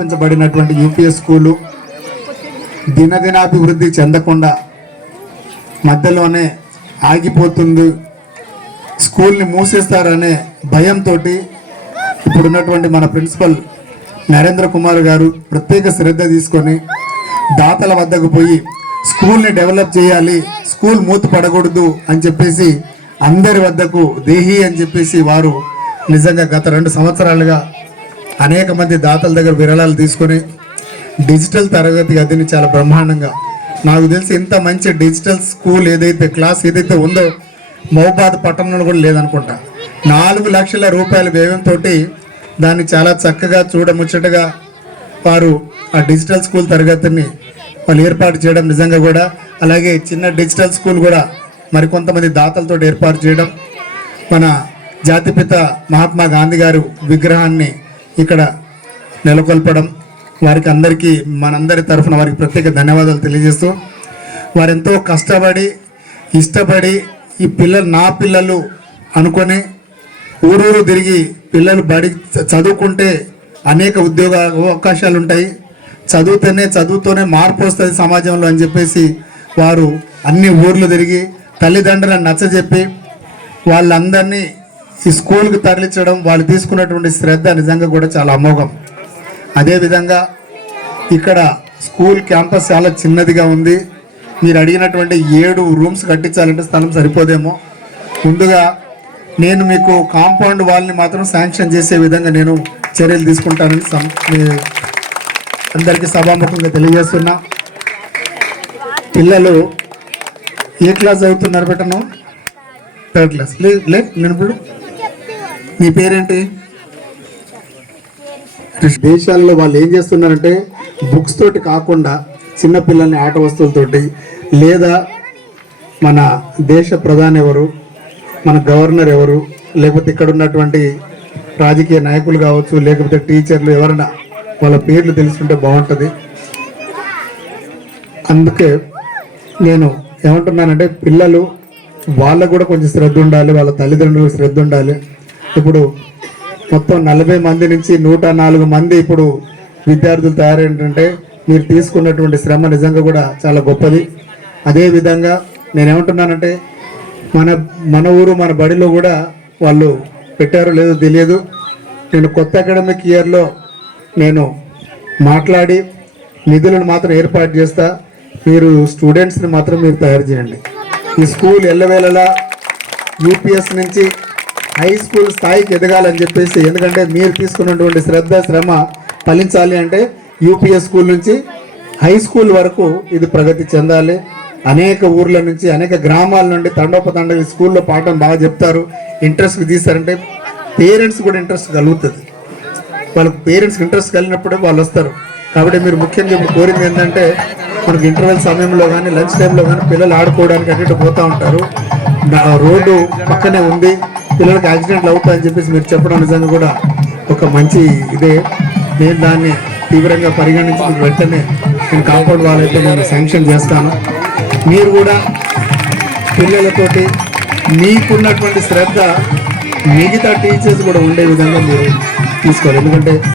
స్థాపించబడినటువంటి UPS school దినదినాభివృద్ధి చెందకుండా మధ్యలోనే ఆగిపోతుంది. స్కూల్ని మూసేస్తారనే భయంతో ఇప్పుడున్నటువంటి మన ప్రిన్సిపల్ నరేంద్ర కుమార్ గారు ప్రత్యేక శ్రద్ధ తీసుకొని దాతల వద్దకు పోయి స్కూల్ని డెవలప్ చేయాలి స్కూల్ మూత పడకూడదు అని చెప్పేసి అందరి వద్దకు దేహి అని చెప్పేసి వారు నిజంగా గత రెండు సంవత్సరాలుగా అనేక మంది దాతల దగ్గర విరాళాలు తీసుకొని డిజిటల్ తరగతి గదిని చాలా బ్రహ్మాండంగా. నాకు తెలిసి ఇంత మంచి డిజిటల్ స్కూల్ ఏదైతే క్లాస్ ఏదైతే ఉందో మహబాద్ పట్టణంలో కూడా లేదనుకుంటా. నాలుగు లక్షల రూపాయల వ్యయంతో దాన్ని చాలా చక్కగా చూడముచ్చటగా వారు ఆ డిజిటల్ స్కూల్ తరగతిని వాళ్ళు ఏర్పాటు చేయడం నిజంగా కూడా అలాగే చిన్న డిజిటల్ స్కూల్ కూడా మరికొంతమంది దాతలతో ఏర్పాటు చేయడం మన జాతిపిత మహాత్మా గాంధీ గారు విగ్రహాన్ని ఇక్కడ నెలకొల్పడం వారికి అందరికీ మనందరి తరఫున వారికి ప్రత్యేక ధన్యవాదాలు తెలియజేస్తూ వారెంతో కష్టపడి ఇష్టపడి ఈ పిల్లలు నా పిల్లలు అనుకొని ఊరూరు తిరిగి పిల్లలు బడి చదువుకుంటే అనేక ఉద్యోగ అవకాశాలు ఉంటాయి చదువుతూనే చదువుతూనే మార్పు వస్తుంది సమాజంలో అని చెప్పేసి వారు అన్ని ఊర్లు తిరిగి తల్లిదండ్రులను నచ్చజెప్పి వాళ్ళందరినీ ఈ స్కూల్కి తరలించడం వాళ్ళు తీసుకున్నటువంటి శ్రద్ధ నిజంగా కూడా చాలా అమోఘం. అదేవిధంగా ఇక్కడ స్కూల్ క్యాంపస్ చాలా చిన్నదిగా ఉంది. మీరు అడిగినటువంటి ఏడు రూమ్స్ కట్టించాలంటే స్థలం సరిపోదేమో. ముందుగా నేను మీకు కాంపౌండ్ వాళ్ళని మాత్రం శాంక్షన్ చేసే విధంగా నేను చర్యలు తీసుకుంటానని అందరికీ సభాముఖంగా తెలియజేస్తున్నా. పిల్లలు ఏ క్లాస్ చదువుతున్నారు పెట్టను? Third class. లేదు లేదు నేను ఇప్పుడు మీ పేరేంటి? దేశాల్లో వాళ్ళు ఏం చేస్తున్నారంటే బుక్స్ తోటి కాకుండా చిన్నపిల్లల్ని ఆట వస్తువులతోటి లేదా మన దేశ ప్రధాని ఎవరు మన గవర్నర్ ఎవరు లేకపోతే ఇక్కడ ఉన్నటువంటి రాజకీయ నాయకులు కావచ్చు లేకపోతే టీచర్లు ఎవరైనా వాళ్ళ పేర్లు తెలుసుకుంటే బాగుంటుంది. అందుకే నేను ఏమంటున్నానంటే పిల్లలు వాళ్ళకు కూడా కొంచెం శ్రద్ధ ఉండాలి వాళ్ళ తల్లిదండ్రులకు శ్రద్ధ ఉండాలి. ఇప్పుడు మొత్తం నలభై మంది నుంచి నూట నాలుగు మంది ఇప్పుడు విద్యార్థులు తయారేంటంటే మీరు తీసుకున్నటువంటి శ్రమ నిజంగా కూడా చాలా గొప్పది. అదేవిధంగా నేనేమంటున్నానంటే మన మన ఊరు మన బడిలో కూడా వాళ్ళు పెట్టారో లేదో తెలియదు. నేను కొత్త అకాడమిక్ ఇయర్లో నేను మాట్లాడి నిధులను మాత్రం ఏర్పాటు చేస్తా. మీరు స్టూడెంట్స్ని మాత్రం మీరు తయారు చేయండి. ఈ స్కూల్ ఎల్లవేళలా యూపీఎస్ నుంచి హై స్కూల్ స్థాయికి ఎదగాలని చెప్పేసి ఎందుకంటే మీరు తీసుకున్నటువంటి శ్రద్ధ శ్రమ ఫలించాలి అంటే యూపీఎస్ స్కూల్ నుంచి హై స్కూల్ వరకు ఇది ప్రగతి చెందాలి. అనేక ఊర్ల నుంచి అనేక గ్రామాల నుండి తండోపతండవి స్కూల్లో పాఠం బాగా చెప్తారు. ఇంట్రెస్ట్ తీస్తారంటే పేరెంట్స్ కూడా ఇంట్రెస్ట్ కలుగుతుంది. వాళ్ళకి పేరెంట్స్కి ఇంట్రెస్ట్ కలిగినప్పుడే వాళ్ళు వస్తారు. కాబట్టి మీరు ముఖ్యంగా ఇప్పుడు కోరింది ఏంటంటే మనకి ఇంటర్వెల్ సమయంలో కానీ లంచ్ టైంలో కానీ పిల్లలు ఆడుకోవడానికి అన్నిటి పోతూ ఉంటారు. నా- రోడ్డు పక్కనే ఉంది. పిల్లలకి యాక్సిడెంట్లు అవుతాయని చెప్పేసి మీరు చెప్పడం నిజంగా కూడా ఒక మంచి ఇదే. నేను దాన్ని తీవ్రంగా పరిగణించిన వెంటనే నేను కాంపౌండ్ వాళ్ళైతే నేను శాంక్షన్ చేస్తాను. మీరు కూడా పిల్లలతోటి మీకున్నటువంటి శ్రద్ధ మిగతా టీచర్స్ కూడా ఉండే విధంగా మీరు తీసుకోవాలి. ఎందుకంటే